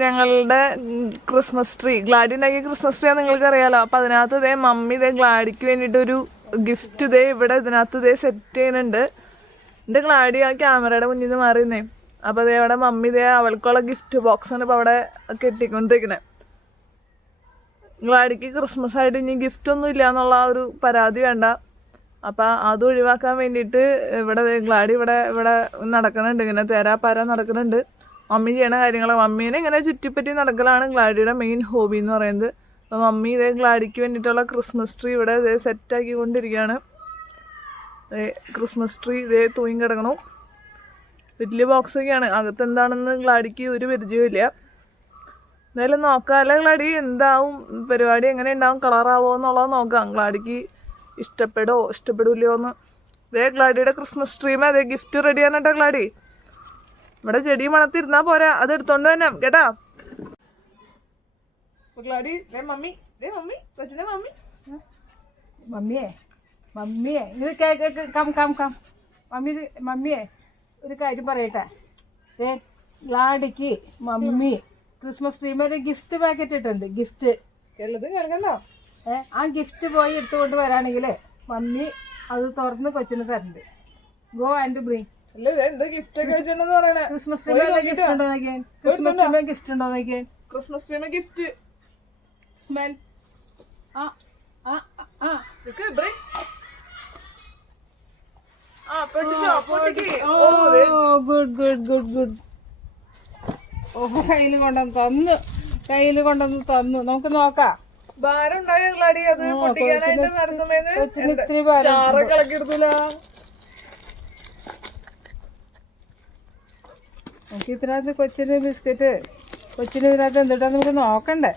ഞങ്ങളുടെ Christmas tree Gladi ഉണ്ടാക്കിയ Christmas tree നിങ്ങൾക്ക് അറിയാലോ. അപ്പൊ അതിനകത്ത് ഇതേ മമ്മി ഇതേ ഗ്ലാഡിക്ക് വേണ്ടിട്ട് ഒരു ഗിഫ്റ്റ് ഇതേ ഇവിടെ ഇതിനകത്ത് ഇതേ സെറ്റ് ചെയ്യുന്നുണ്ട്. എന്റെ ഗ്ലാഡി ആ ക്യാമറയുടെ മുന്നിൽ നിന്ന് മാറിയുന്നേ. അപ്പൊ അതേ അവിടെ മമ്മി ഇതേ അവൾക്കുള്ള ഗിഫ്റ്റ് ബോക്സ് ആണ് ഇപ്പൊ അവിടെ കെട്ടിക്കൊണ്ടിരിക്കണേ. ഗ്ലാഡിക്ക് ക്രിസ്മസ് ആയിട്ട് ഇനി ഗിഫ്റ്റ് ഒന്നും ഇല്ല എന്നുള്ള ഒരു പരാതി വേണ്ട. അപ്പൊ അത് ഒഴിവാക്കാൻ വേണ്ടിയിട്ട് ഇവിടെ ഗ്ലാഡി ഇവിടെ നടക്കുന്നുണ്ട്, ഇങ്ങനെ തേരാപ്പാര നടക്കുന്നുണ്ട്. മമ്മി ചെയ്യണ കാര്യങ്ങൾ മമ്മീനെ ഇങ്ങനെ ചുറ്റിപ്പറ്റി നടക്കലാണ് ഗ്ലാഡിയുടെ മെയിൻ ഹോബി എന്ന് പറയുന്നത്. അപ്പോൾ മമ്മി ഇതേ ഗ്ലാഡിക്ക് വേണ്ടിയിട്ടുള്ള ക്രിസ്മസ് ട്രീ ഇവിടെ ഇതേ സെറ്റാക്കിക്കൊണ്ടിരിക്കുകയാണ്. ക്രിസ്മസ് ട്രീ ഇതേ തൂങ്ങി കിടക്കണു. വലിയ ബോക്സൊക്കെയാണ്, അകത്ത് എന്താണെന്ന് ഗ്ലാഡിക്ക് ഒരു പരിചയമില്ല. എന്തായാലും നോക്കാം അല്ലേ ഗ്ലാഡി, എന്താവും പരിപാടി, എങ്ങനെ ഉണ്ടാവും, കളറാവോ എന്നുള്ളത് നോക്കാം. ഗ്ലാഡിക്ക് ഇഷ്ടപ്പെടില്ലയോ എന്ന്. ഇതേ ഗ്ലാഡിയുടെ ക്രിസ്മസ് ട്രീമേ അതേ ഗിഫ്റ്റ് റെഡി ആണട്ടോ ഗ്ലാഡി. ഇവിടെ ചെടി മണത്തിരുന്നാ പോരാ, അത് എടുത്തോണ്ട് തന്നെ കേട്ടാ ഗ്ലാഡി. മമ്മി കൊച്ചിനെ മമ്മിയെ ഇത് മമ്മിയെ ഒരു കാര്യം പറയട്ടെ. ഗ്ലാഡിക്ക് മമ്മി ക്രിസ്മസ് ട്രീമേല് ഗിഫ്റ്റ് പാക്കറ്റ് ഇട്ടുണ്ട്. ഗിഫ്റ്റ് കേൾക്കണ്ടോ? ആ ഗിഫ്റ്റ് പോയി എടുത്തുകൊണ്ട് വരാണെങ്കിൽ മമ്മി അത് തുറന്ന് കൊച്ചിന് തരണ്ട്. Go and bring. ക്രിസ്മസ് ട്രീമേ ഗിഫ്റ്റ് ഉണ്ടോ നോക്കിയാൻ? ക്രിസ്മസ് ട്രീമേ ഗിഫ്റ്റ് ഉണ്ടോ നോക്കിയാൻ? ക്രിസ്മസ് ട്രീമേ ഗിഫ്റ്റ് സ്മെൽ. ഗുഡ്. ഓഹോ, കയ്യില് കൊണ്ടുവന്ന് തന്നു. നമുക്ക് നോക്കാം. ഭാരം ഉണ്ടായോ ഗ്ലാഡി? അത് പൊട്ടിക്കാനായിട്ട് മറന്നുമേന്ന് ഇത്തിരി ഭാരം. കളക്കിയെടുത്തില്ല. നമുക്ക് ഇതിനകത്ത് ബിസ്ക്കറ്റ് കൊച്ചിന് ഇതിനകത്ത് എന്തിട്ടാ നമുക്ക് നോക്കണ്ടേ.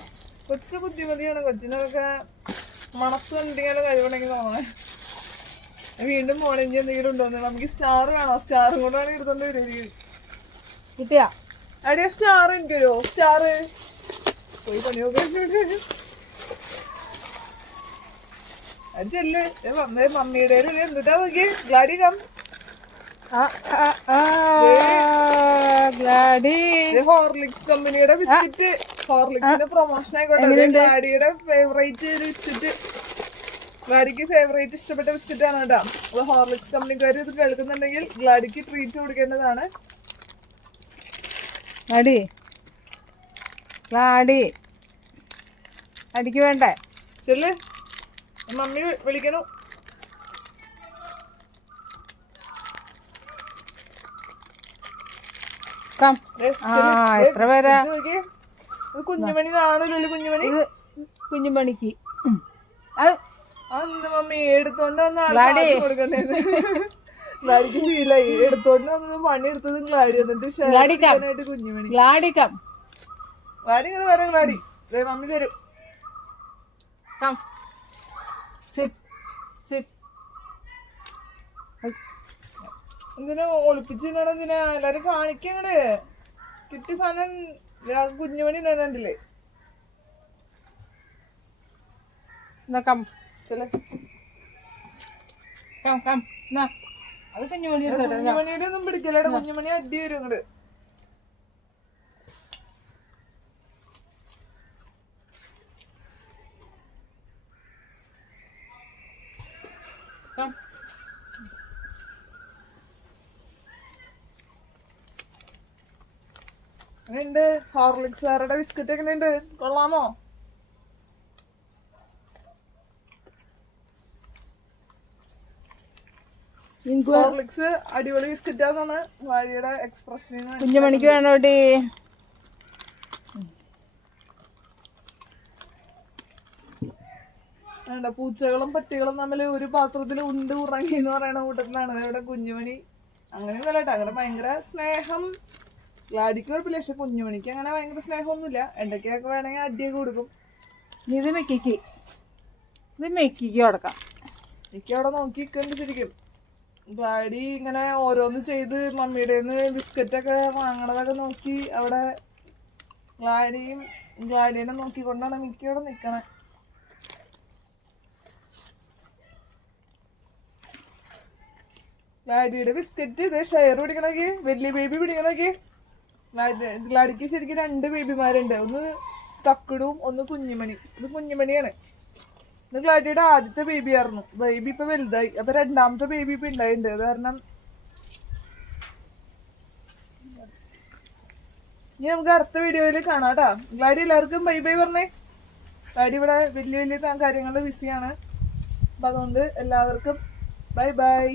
കൊച്ചു ബുദ്ധിമതിയാണ്. കൊച്ചിനൊക്കെ മണത്ത് കണ്ടിങ്ങനെ കഴിവണമെങ്കിൽ തോന്നണേ. വീണ്ടും മോണിഞ്ച് എന്തെങ്കിലും ഉണ്ടോന്ന്. നമുക്ക് സ്റ്റാർ വേണോ? സ്റ്റാറും കൊണ്ടാണ് എടുത്തോണ്ട് വരും. കിട്ടിയാ അടിയ സ്റ്റാർ എനിക്കോ? സ്റ്റാർ പോയി പണിയൊക്കെ അല്ലേ മമ്മിയുടെ എന്തിട്ടാ നോക്കി ഗ്ലാഡി കം. ഹോർലിക്സ് കമ്പനിയുടെ ബിസ്ക്കറ്റ്. ഹോർലിക്സിന്റെ പ്രൊമോഷൻ ആയിക്കോട്ടെ. ഗ്ലാഡിയുടെ ഫേവറേറ്റ് ബിസ്ക്കറ്റ്. ഗ്ലാഡിക്ക് ഫേവറേറ്റ് ഇഷ്ടപ്പെട്ട ബിസ്ക്കറ്റ് ആണ് കേട്ടോ. അപ്പൊ ഹോർലിക്സ് കമ്പനിക്കാർ ഇത് കേൾക്കുന്നുണ്ടെങ്കിൽ ഗ്ലാഡിക്ക് ട്രീറ്റ് കൊടുക്കേണ്ടതാണ്. അടിക്ക് വേണ്ടേ? ചെല്ല്, മമ്മി വിളിക്കണു. എത്ര പേരാ? കുഞ്ഞുമണി നാണല്ലോ. കുഞ്ഞുമണിക്ക് മമ്മി എടുത്തോണ്ട് കൊടുക്കണ്ടേ? ഗ്ലാഡിക്ക് ഫീലായി. എടുത്തോണ്ട് വന്നത് പണി എടുത്തത് ഗ്ലാഡി. എന്നിട്ട് കുഞ്ഞുമണി ഗ്ലാഡി ഇങ്ങനെ വരാം. ഗ്ലാഡി മമ്മി തരും. എന്തിനാ ഒളിപ്പിച്ചിട്ടാണ്? എന്തിനാ എല്ലാരും കാണിക്കങ്ങട്? കിട്ടിയ സാധനം കുഞ്ഞുമണി ഇടണ്ടില്ലേ? അത് കുഞ്ഞുമണിയുടെ ഒന്നും പിടിക്കല. കുഞ്ഞുമണി അടി വരും ഇങ്ങട്. എങ്ങനെയുണ്ട് ഹോർലിക്സ് കാരുടെ ബിസ്ക്കറ്റ്? എങ്ങനെയുണ്ട്? കൊള്ളാമോ? ഹോർലിക്സ് അടിപൊളി ബിസ്ക്കറ്റാന്നാണ് ഭാര്യയുടെ എക്സ്പ്രഷൻ. കുഞ്ഞുമണിക്ക് വേണോടി? പൂച്ചകളും പട്ടികളും തമ്മിൽ ഒരു പാത്രത്തിൽ ഉണ്ട് ഉറങ്ങി എന്ന് പറയുന്ന കൂട്ടത്തിലാണ് ഇവിടെ കുഞ്ഞുമണി. അങ്ങനെയൊന്നുമല്ല കേട്ടോ. അങ്ങനെ ഭയങ്കര സ്നേഹം ഗ്ലാഡിക്ക് കുഴപ്പമില്ല. പക്ഷെ കുഞ്ഞുമണിക്ക് അങ്ങനെ ഭയങ്കര സ്നേഹമൊന്നുമില്ല. എന്തൊക്കെയൊക്കെ വേണമെങ്കിൽ അടിയൊക്കെ കൊടുക്കും. ഇത് മെക്കിക്ക് കൊടുക്കാം. എനിക്ക് അവിടെ നോക്കി നിൽക്കുന്നുണ്ട് ശരിക്കും. ഗ്ലാഡി ഇങ്ങനെ ഓരോന്ന് ചെയ്ത് മമ്മിയുടെ ബിസ്ക്കറ്റൊക്കെ വാങ്ങണതൊക്കെ നോക്കി അവിടെ ഗ്ലാഡീനെ നോക്കിക്കൊണ്ടാണ് മിക്ക അവിടെ നിൽക്കണേ. ഗ്ലാഡിയുടെ ബിസ്ക്കറ്റ് ഇതേ ഷെയർ പിടിക്കണമെങ്കിൽ വലിയ ബേബി പിടിക്കണമെങ്കിൽ ഗ്ലാഡിക്ക് ശരിക്കും 2 ബേബിമാരുണ്ട്. ഒന്ന് തക്കിടും ഒന്ന് കുഞ്ഞിമണി. ഇത് കുഞ്ഞിമണിയാണ്. ഇത് ഗ്ലാഡിയുടെ ആദ്യത്തെ ബേബി ആയിരുന്നു. ബേബി ഇപ്പൊ വലുതായി. അപ്പൊ 2ാമത്തെ ബേബി ഇപ്പൊ ഉണ്ടായിട്ടുണ്ട്. അത് കാരണം ഇനി നമുക്ക് അടുത്ത വീഡിയോയിൽ കാണാം കേട്ടാ. ഗ്ലാഡി എല്ലാവർക്കും ബൈ ബൈ പറഞ്ഞേ. ഗ്ലാഡി ഇവിടെ വലിയ കാര്യങ്ങളുടെ ബിസിയാണ്. അപ്പൊ അതുകൊണ്ട് എല്ലാവർക്കും ബൈ ബൈ.